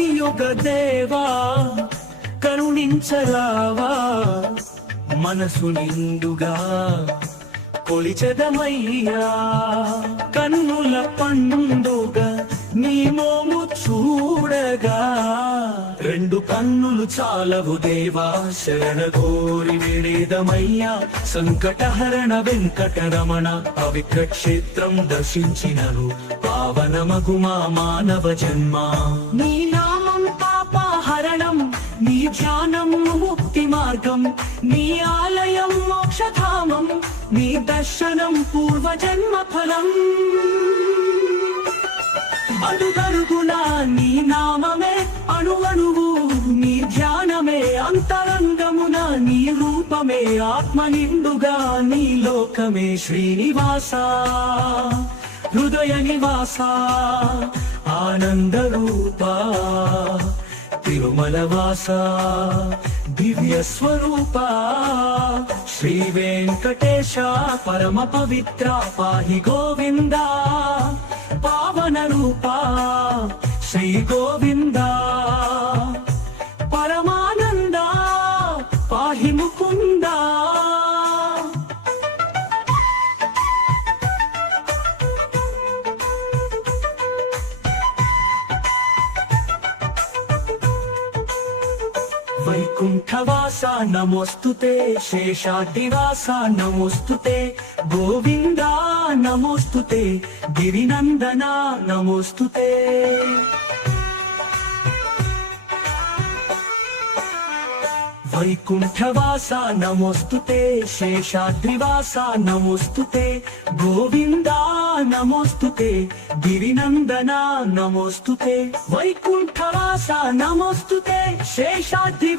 కలియుగ దేవా కరుణించరావా, మనసు నిండుగా కొలిచెదమయ్యా. కన్నుల పండుగ నీ మోము చూడగా, రెండు కన్నులు చాలవు దేవా, శరణ కోరి విడేదమయ్యా. సంకటహరణ వెంకటరమణ పవిత్ర క్షేత్రం దర్శించినను పావనమగు మా మానవ జన్మ. నీ నామం పాపహరణం, నీ ధ్యానం ముక్తి మార్గం, నీ ఆలయం మోక్షధామం, నీ దర్శనం పూర్వజన్మ ఫలం. అడుగడుగునా నీ నామమే, అణువణువు నీ ధ్యానమే, అంతరంగమున నీ రూపమే, ఆత్మ నిండుగా నీ లోకమే. శ్రీనివాస హృదయ నివాస ఆనంద రూప, తిరుమల వాస దివ్య స్వరూప, శ్రీ వెంకటేశ పరమ పవిత్ర పాహి గోవింద. పావన రూప శ్రీ గోవింద, పరమానంద పాహి ముకుంద. వైకుంఠవాస నమోస్తుతే, శేషాద్రివాస నమోస్తుతే, గోవింద నమోస్తుతే, గిరినందన నమోస్తుతే. వైకుంఠవాస నమోస్తుతే, శేషాద్రివాస నమోస్తుతే, గోవింద నమోస్తుతే, గిరినందన నమోస్తుతే. వైకుంఠవాస నమోస్తుతే, శేషాద్రి